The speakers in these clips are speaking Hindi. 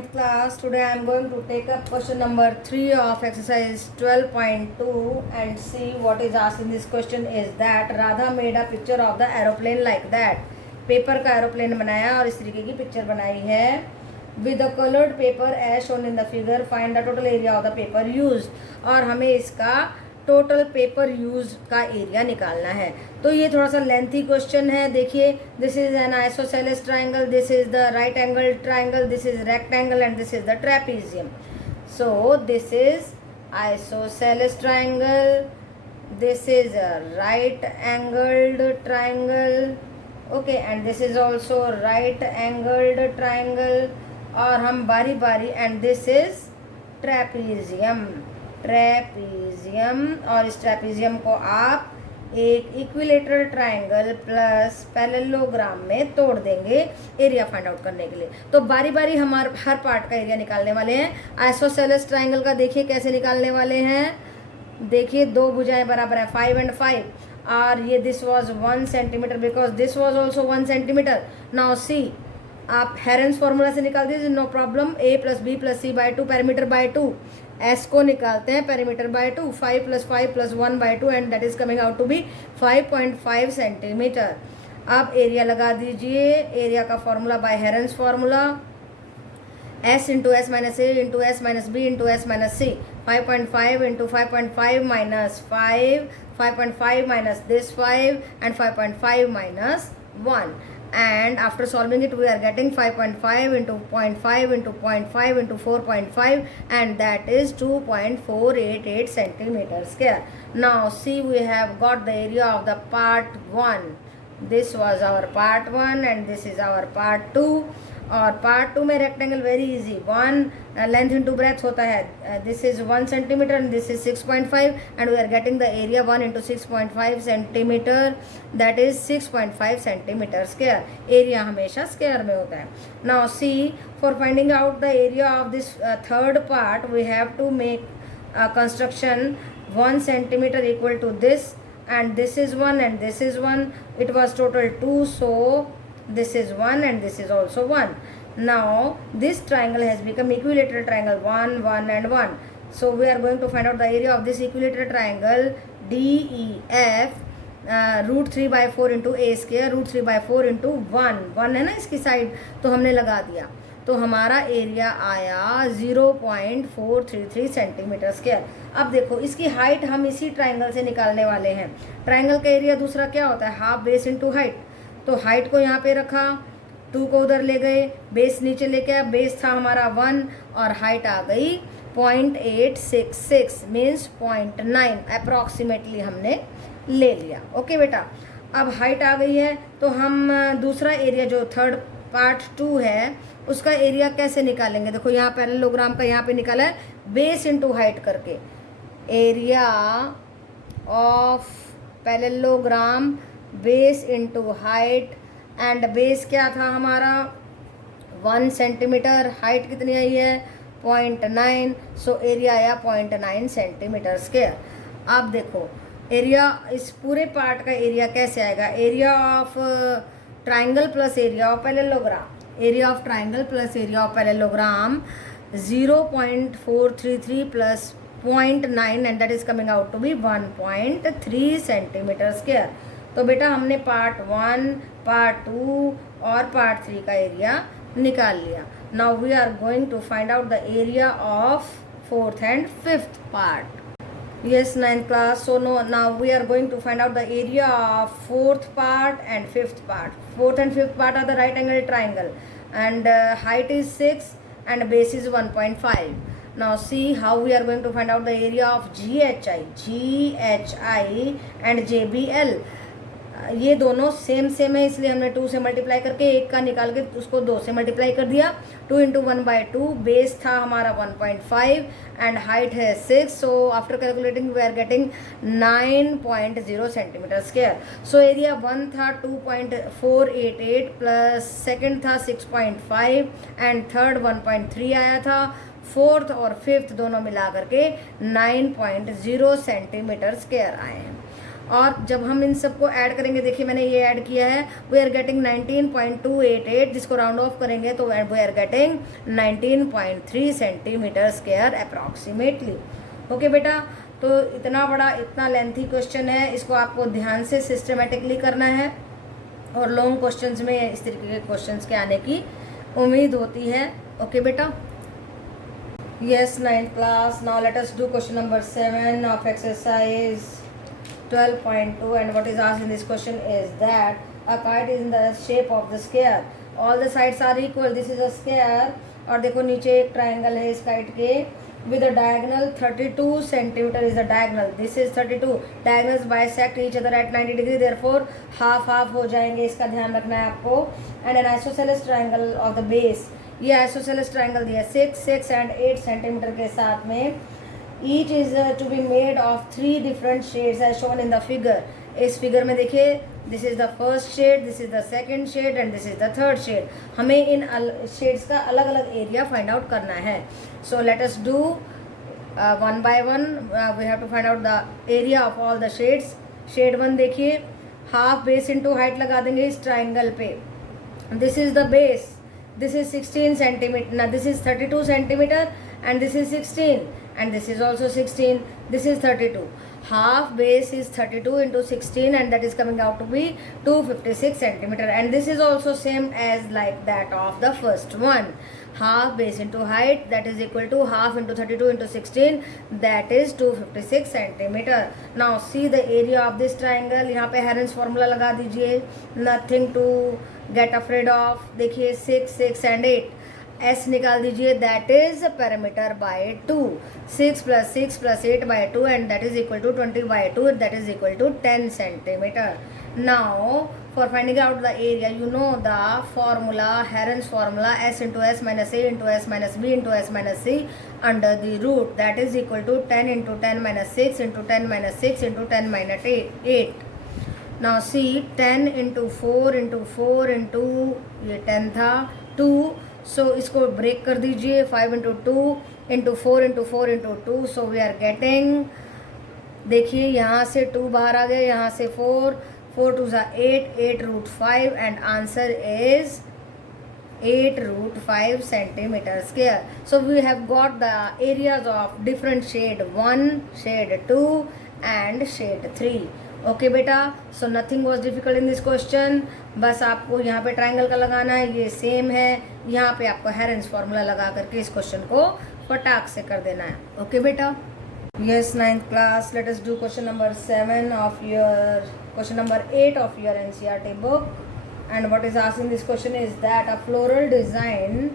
ninth class. Today I am going to take up question number 3 of exercise 12.2 and see what is asked in this question is that Radha made a picture of the aeroplane like that. Paper का एरोप्लेन बनाया और इस तरीके की पिक्चर बनाई है. With the colored paper as shown in the figure, find the total area of the paper used. और हमें इसका टोटल पेपर यूज का एरिया निकालना है. तो ये थोड़ा सा लेंथी क्वेश्चन है. देखिए, this is an isosceles triangle, this is the right angle triangle, this is rectangle and this is the trapezium. So this is isosceles triangle, this is right angled triangle, okay, and this is also right angled triangle. और हम बारी बारी, एंड दिस इज ट्रेपीजियम. और इस ट्रेपीजियम को आप एक इक्विलेटरल ट्राइंगल प्लस पैरेललोग्राम में तोड़ देंगे एरिया फाइंड आउट करने के लिए. तो बारी बारी हम हर पार्ट का एरिया निकालने वाले हैं. आइसोसेलेस ट्राइंगल का देखिए कैसे निकालने वाले हैं. देखिए, दो भुजाएं बराबर है 5 and 5. और ये this was 1 centimetre because this was also 1 centimetre. Now see, आप हेरेंस फॉर्मूला से निकाल दीजिए, no problem. a + b + c / 2 perimeter by 2. s को निकालते हैं perimeter by 2, 5 + 5 + 1 / 2 and that is coming out to be 5.5 centimetre. आप एरिया लगा दीजिए. एरिया का formula by Heron's formula, s × s - a × s - b × s - c. 5.5 × 5.5 minus 5, 5.5 minus this 5 and 5.5 minus 1. And after solving it we are getting 5.5 × 0.5 × 0.5 × 4.5 and that is 2.488 centimeter square. Now see, we have got the area of the part 1. This was our part 1 and this is our part 2. और पार्ट 2 में rectangle very easy, 1 length into breadth होता है. This is 1 centimetre and this is 6.5 and we are getting the area 1 × 6.5 centimetre, that is 6.5 centimetre square. Area हमेशा स्क्वायर में होता है. Now see, for finding out the area of this third part we have to make construction 1 centimetre equal to this and this is 1 and this is 1. It was total 2, so this is 1 and this is also 1. Now this triangle has become equilateral triangle 1 1 and 1. So we are going to find out the area of this equilateral triangle DEF. √3/4 × a square, √3/4 × 1. 1 है ना इसकी साइड, तो हमने लगा दिया. तो हमारा एरिया आया 0.433 सेंटीमीटर स्क्वायर. अब देखो, इसकी हाइट हम इसी ट्राइंगल से निकालने वाले हैं. ट्राइंगल का एरिया दूसरा क्या होता है, हाफ बेस इंटू हाइट. तो हाइट को यहाँ पे रखा, 2 को उधर ले गए, बेस नीचे लेके आया. बेस था हमारा 1 और हाइट आ गई 0.866 मीन्स 0.9 अप्रॉक्सीमेटली हमने ले लिया. ओके बेटा, अब हाइट आ गई है तो हम दूसरा एरिया जो थर्ड पार्ट 2 है उसका एरिया कैसे निकालेंगे. देखो, यहाँ पैरेललोग्राम का यहाँ पे निकाला है बेस इंटू हाइट करके. Area of parallelogram base into height, and base क्या था हमारा 1 सेंटीमीटर, हाइट कितनी आई है 0.9, सो एरिया आया 0.9 सेंटीमीटर स्क्वायर. अब देखो, एरिया इस पूरे पार्ट का एरिया कैसे आएगा. Area of triangle plus area of parallelogram, area of triangle plus area of parallelogram 0.433 plus 0.9 and that is coming out to be 1.3 centimetre square. तो बेटा हमने पार्ट 1, पार्ट 2 और पार्ट 3 का एरिया निकाल लिया. Now we are going to find out the area of 4th and 5th part. Yes, 9th class. So now we are going to find out the area of 4th part and 5th part. 4th and 5th part are the right angle triangle and height is 6 and base is 1.5. Now see how we are going to find out the area of GHI and JBL. ये दोनों सेम है, इसलिए हमने 2 से मल्टीप्लाई करके 1 का निकाल के उसको 2 से मल्टीप्लाई कर दिया. 2 × 1/2. बेस था हमारा 1.5 एंड हाइट है 6. So after calculating we are getting 9.0 centimetre square. So area 1 था 2.488 प्लस सेकंड था 6.5 एंड थर्ड 1.3 आया था. 4th और 5th दोनों मिला करके 9.0 सेंटीमीटर स्क्वायर आए हैं. और जब हम इन सबको ऐड करेंगे, देखिए मैंने ये ऐड किया है, वी आर गेटिंग 19.288, जिसको राउंड ऑफ करेंगे तो we are getting 19.3 centimetre square approximately. Okay बेटा, तो इतना बड़ा इतना लेंथी क्वेश्चन है, इसको आपको ध्यान से सिस्टमेटिकली करना है और लॉन्ग क्वेश्चंस में इस तरीके के क्वेश्चंस के आने की उम्मीद होती है। ओके बेटा, yes, 9th class. Now let us do question number 7 of exercise 12.2, and what is asked in this question is that a kite is in the shape of the sphere. All the sides are equal. This is a sphere और देखो नीचे एक ट्राइंगल है इस काइट के with a diagonal 32 centimeter is the diagonal. This is 32. Diagonals bisect each other at 90 degree. Therefore half half हो जाएंगे, इसका ध्यान रखना है आपको. And an isosceles triangle of the base. ये आइसोसेलेस ट्राइंगल दिया 6, 6 एंड 8 सेंटीमीटर के साथ में. Each is to be made of 3 different shades as shown in the figure. इस फिगर में देखिए, this is the first shade, this is the second shade and this is the third shade. हमें इन शेड्स का अलग अलग एरिया फाइंड आउट करना है. So let us do one by one. We have to find out the area of all the shades. Shade 1 देखिए, हाफ बेस इनटू हाइट लगा देंगे इस ट्राइंगल पे. This is the base. This is 16 centimeter. Now this is 32 centimeter and this is 16 and this is also 16. This is 32. Half base is 32 into 16 and that is coming out to be 256 centimeter. And this is also same as like that of the first one. Half base into height, that is equal to half into 32 into 16, that is 256 centimeter. Now see the area of this triangle. यहाँ पे Heron's formula लगा दीजिए. Nothing to get afraid of. देखिए 6, 6 and 8. S निकाल दीजिए, that is perimeter by 2. 6 plus 6 plus 8 by 2 and that is equal to 20 by 2, that is equal to 10 centimeter. Now for finding out the area, you know the formula, Heron's formula, S into S minus A into S minus B into S minus C under the root, that is equal to 10 into 10 minus 6 into 10 minus 6 into 10 minus 8. Now see 10 into 4 into 4 into ये 10 था 2. सो इसको ब्रेक कर दीजिए 5 into 2 into 4 into 4 into 2. So we are getting, देखिए यहाँ से 2 बाहर आ गए, यहाँ से 4, 4 2 ज़ा 8, 8 root 5 and answer is 8 root 5 centimetre square. So we have got the areas of different shade 1, shade 2 and shade 3. Okay बेटा, so nothing was difficult in this question. बस आपको यहाँ पे ट्राइंगल का लगाना है, ये सेम है. यहाँ पे आपको हेरन्स फार्मूला लगा करके इस क्वेश्चन को फटाक से कर देना है. ओके बेटा, yes 9th class. Late us do question number 7 of your question number 8 of your NCERT book. And what is asked in this question is that a floral design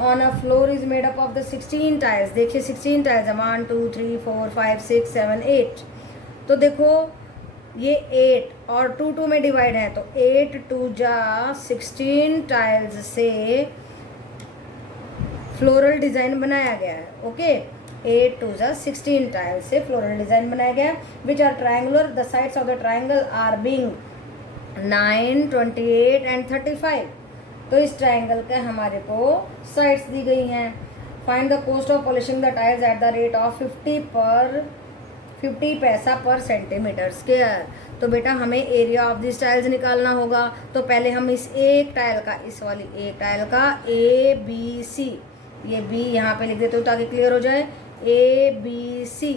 on a floor is made up of the 16 tiles. देखिए 16 tiles है, 1 2 3 4 5 6 7 8. तो देखो ये 8 और 2 2 में डिवाइड है, तो 8 2 जा 16 टाइल्स से फ्लोरल डिज़ाइन बनाया गया है. ओके, 8 2 जा 16 टाइल्स से फ्लोरल डिज़ाइन बनाया गया है, which are triangular. The sides of the triangle are being 9 28 and 35. तो इस ट्राइंगल के हमारे को साइड्स दी गई हैं. Find the cost of polishing the tiles at the rate of 50 पैसा पर सेंटीमीटर स्क्वायर. तो बेटा हमें एरिया ऑफ दिस टाइल्स निकालना होगा. तो पहले हम इस एक टाइल का, इस वाली एक टाइल का ABC, ये B यहाँ पे लिख देते हो ताकि क्लियर हो जाए. ABC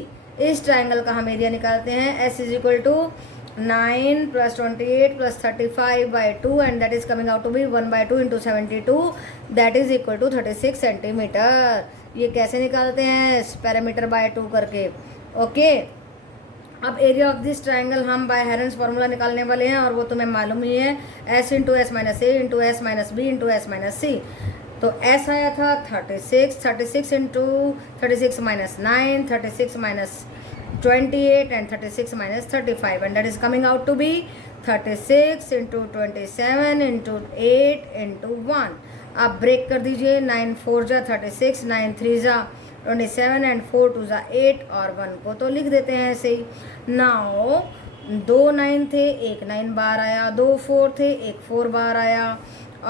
इस ट्राइंगल का हम एरिया निकालते हैं. S is equal to 9 plus 28 plus 35 by 2 and that is coming out to be 1 by 2 into 72, that is equal to 36 centimetre. ये कैसे निकालते हैं? पैरामीटर बाय 2 करके. ओके, अब एरिया ऑफ दिस ट्राइंगल हम बाय हेरन्स फार्मूला निकालने वाले हैं और वो तुम्हें मालूम ही है, S into S minus A into S minus B into S minus C. तो S आया था 36, 36 into 36 minus 9, 36 minus 28 and 36 minus 35 and that is coming out to be 36 into 27 into 8 into 1. आप ब्रेक कर दीजिए. 9 4 जा 36, 9 3 जा 27 एंड 4 2 जा 8 और 1 को तो लिख देते हैं ऐसे ही. नाउ 2 9 थे, एक 9 बाहर आया, 2 4 थे, एक 4 बाहर आया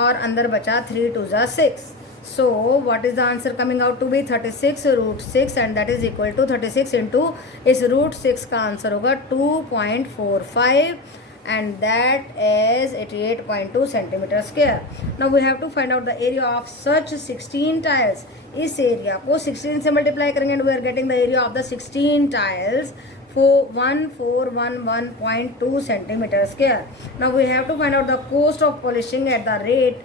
और अंदर बचा 3 2 जा 6. So what is the answer coming out to be 36 root 6 and that is equal to 36 into इस root 6 का आंसर होगा 2.45 and that is 88.2 centimeter square. Now we have to find out the area of such 16 tiles. इस एरिया को 16 से मल्टीप्लाई करेंगे and we are getting the area of the 16 tiles for 1411.2 centimeter square. Now we have to find out the cost of polishing at the rate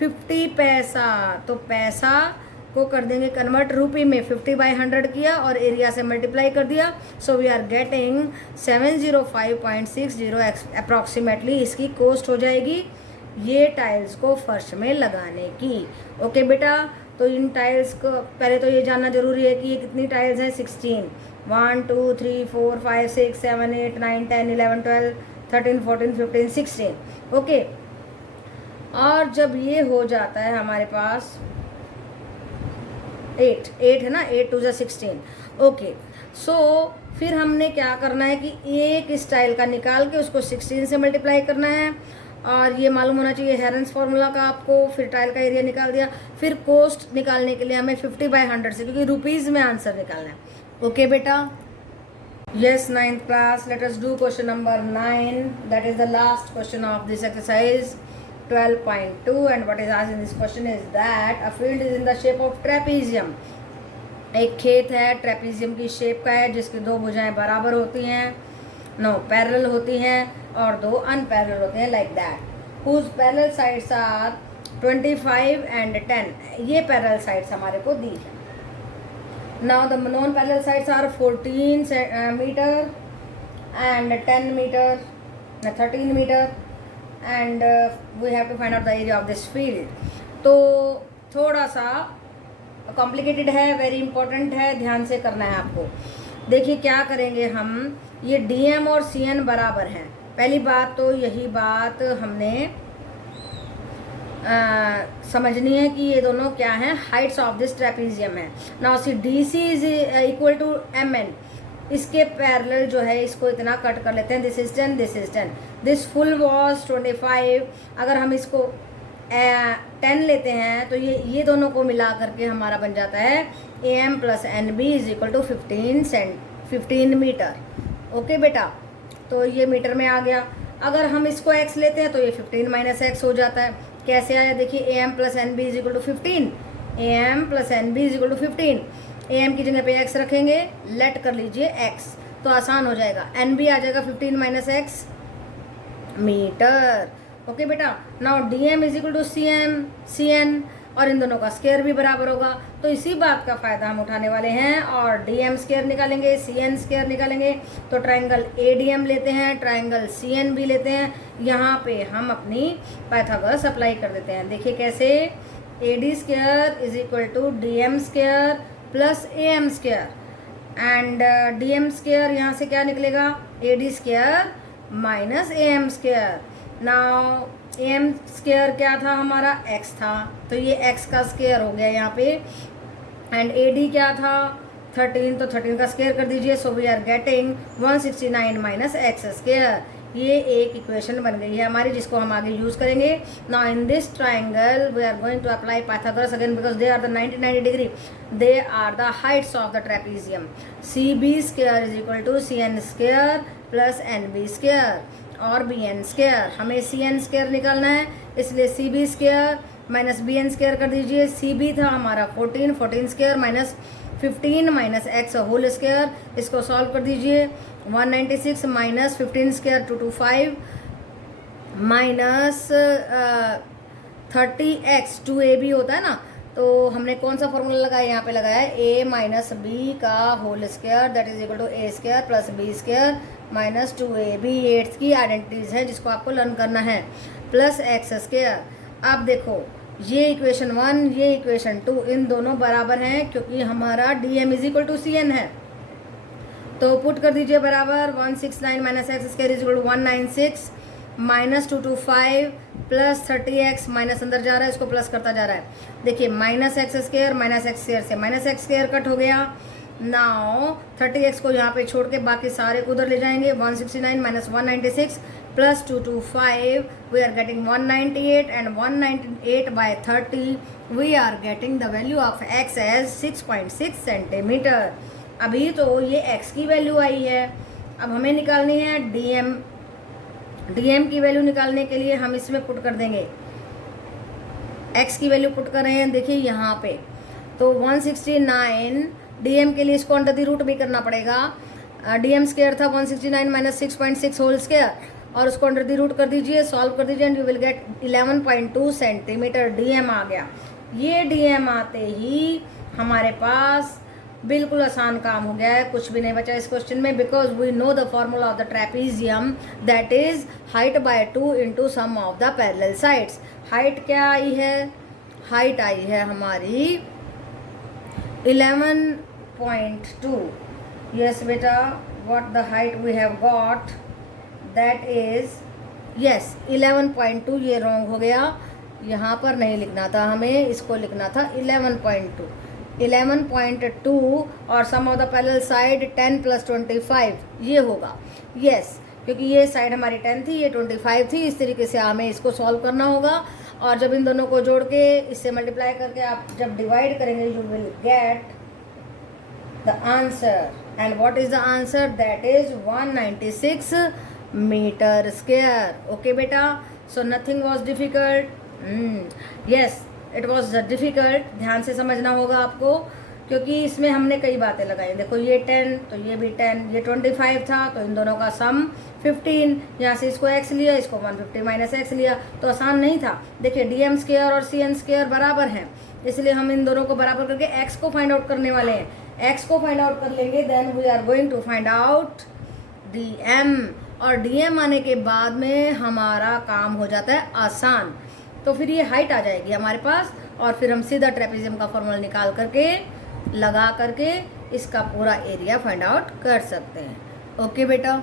50 पैसा. तो पैसा को कर देंगे कन्वर्ट रूपी में, 50/100 किया और एरिया से मल्टीप्लाई कर दिया. So we are getting 705.60 approximately इसकी कॉस्ट हो जाएगी ये टाइल्स को फर्श में लगाने की. ओके बेटा, तो इन टाइल्स को पहले तो ये जानना जरूरी है कि ये कितनी टाइल्स हैं. 16, 1 2 3 4 5 6 7 8 9 10 11 12 13 14 15 16. ओके, और जब ये हो जाता है हमारे पास 8 है ना, 8 2 16. ओके, सो फिर हमने क्या करना है कि एक स्टाइल का निकाल के उसको 16 से मल्टीप्लाई करना है और ये मालूम होना चाहिए हेरेंस फार्मूला का आपको. फिर टाइल का एरिया निकाल दिया. फिर कोस्ट निकालने के लिए हमें 50/100 से, क्योंकि रुपीज़ में आंसर निकालना है. ओके बेटा, yes 9th class, let us do question number 9. that is the last question of this exercise 12.2 and what is asked in this question is that a field is in the shape of trapezium. एक खेत है ट्रेपीजियम की शेप का है जिसकी दो भुजाएं बराबर होती हैं, नो पैरेलल होती हैं और दो अनपैरेलल होते हैं like that. Whose parallel sides are 25 and 10. ये पैरेलल साइड्स हमारे को दी है. Now the non parallel sides are 14 metre and 10 metre 13 metre and we have to find out the area of this field. तो थोड़ा सा कॉम्प्लिकेटेड है, वेरी इंपॉर्टेंट है, ध्यान से करना है आपको. देखिए क्या करेंगे हम, ये DM और CN बराबर हैं. पहली बात तो यही बात हमने समझनी है कि ये दोनों क्या हैं, हाइट्स ऑफ दिस ट्रेपीजियम है. Now see DC is equal to MN. इसके पैरेलल जो है इसको इतना कट कर लेते हैं. This is 10, this is 10. This full was 25. अगर हम इसको 10 लेते हैं तो ये दोनों को मिला करके हमारा बन जाता है AM + NB is equal to 15 metre. Okay बेटा, तो ये मीटर में आ गया. अगर हम इसको x लेते हैं तो ये 15 - x हो जाता है. कैसे आया देखिए, AM + NB is equal to 15. AM + NB is equal to 15. AM की जगह पे x रखेंगे, लेट कर लीजिए x, तो आसान हो जाएगा. NB आ जाएगा 15 - x मीटर. ओके बेटा, now DM is equal to CN और इन दोनों का स्क्वायर भी बराबर होगा. तो इसी बात का फ़ायदा हम उठाने वाले हैं और DM स्क्वायर निकालेंगे, CN स्क्वायर निकालेंगे. तो ट्राइंगल ADM लेते हैं, ट्राइंगल CN भी लेते हैं. यहाँ पे हम अपनी पाइथागोरस अप्लाई कर देते हैं. देखिए कैसे, AD square is equal to DM square plus AM square and DM square यहाँ से क्या निकलेगा, AD square minus AM square. Now AM square क्या था हमारा, x था, तो ये x का स्क्वायर हो गया यहाँ पे. एंड AD क्या था 13, तो 13 का स्क्वायर कर दीजिए. So we are getting 169 - x square. ये एक इक्वेशन बन गई है हमारी जिसको हम आगे यूज़ करेंगे. Now in this triangle we are going to apply Pythagoras again because they are the 90 degree. They are the heights of the trapezium. CB square is equal to CN square plus NB square और BN स्क्वायर. हमें CN स्क्वायर निकालना है, इसलिए CB square minus BN square कर दीजिए. CB था हमारा 14 square minus 15 - x whole square. इसको सॉल्व कर दीजिए. 196 minus 15 square 225 minus 30x 2AB होता है ना. तो हमने कौन सा फॉर्मूला लगाया, यहाँ पे लगाया है A - B का whole square that is equal to A square plus B square minus 2AB. 8th की आइडेंटिटीज़ है जिसको आपको लर्न करना है, प्लस x स्क्वायर. अब देखो ये इक्वेशन 1, ये इक्वेशन 2, इन दोनों बराबर हैं क्योंकि हमारा DM is equal to CN है. तो पुट कर दीजिए बराबर. 169 - x square is equal to 196 minus 225 plus 30x minus अंदर जा रहा है, इसको प्लस करता जा रहा है. देखिए minus x square minus x square से माइनस x स्क्वायर कट हो गया. नाउ 30x को यहाँ पे छोड़ के बाकी सारे को उधर ले जाएंगे. 169 - 196 plus 225, we are getting 198, and 198 by 30, we are getting the value of x as 6.6 centimetre. अभी तो ये x की वैल्यू आई है, अब हमें निकालनी है dm। dm की वैल्यू निकालने के लिए हम इसमें पुट कर देंगे, x की वैल्यू पुट कर रहे हैं, देखिए यहाँ पे तो 169, dm के लिए इसको अंडर द रूट भी करना पड़ेगा। dm स्क्वायर था 169 माइनस 6.6 होल स्क्वायर, और उसको अंडर द रूट कर दीजिए, सॉल्व कर दीजिए, and you will gate 11.2 centimetre dm आ गया। ये dm आते ही हमारे पास बिल्कुल आसान काम हो गया है, कुछ भी नहीं बचा इस क्वेश्चन में, because we know the formula of the trapezium, that is height by 2 into sum of the parallel sides. Height क्या आई है? हाइट आई है हमारी 11.2। यस बेटा, what the height we have got, that is yes 11.2। ये रॉन्ग हो गया, यहाँ पर नहीं लिखना था हमें, इसको लिखना था 11.2। 11.2 और sum of the parallel side 10 plus 25 ये होगा। यस, क्योंकि ये साइड हमारी 10 थी, ये 25 थी, इस तरीके से हमें इसको सॉल्व करना होगा। और जब इन दोनों को जोड़ के इससे मल्टीप्लाई करके आप जब डिवाइड करेंगे, you will get the answer. And what is the answer? That is 196 metre square. Okay बेटा, so nothing was difficult. Yes, it was difficult, ध्यान से समझना होगा आपको, क्योंकि इसमें हमने कई बातें लगाई। देखो ये 10 तो ये भी 10, ये 25 था तो इन दोनों का सम 15, यहाँ से इसको x लिया, इसको 150 माइनस x लिया, तो आसान नहीं था। देखिए dm स्क्वायर और cn स्क्वायर बराबर हैं, इसलिए हम इन दोनों को बराबर करके x को फाइंड आउट करने वाले हैं। x को फाइंड आउट कर लेंगे, then we are going to find out dm, और dm आने के बाद में हमारा काम हो जाता है आसान। तो फिर ये हाइट आ जाएगी हमारे पास, और फिर हम सीधा ट्रेपेजियम का फॉर्मूला निकाल करके लगा करके इसका पूरा एरिया फाइंड आउट कर सकते हैं। ओके बेटा।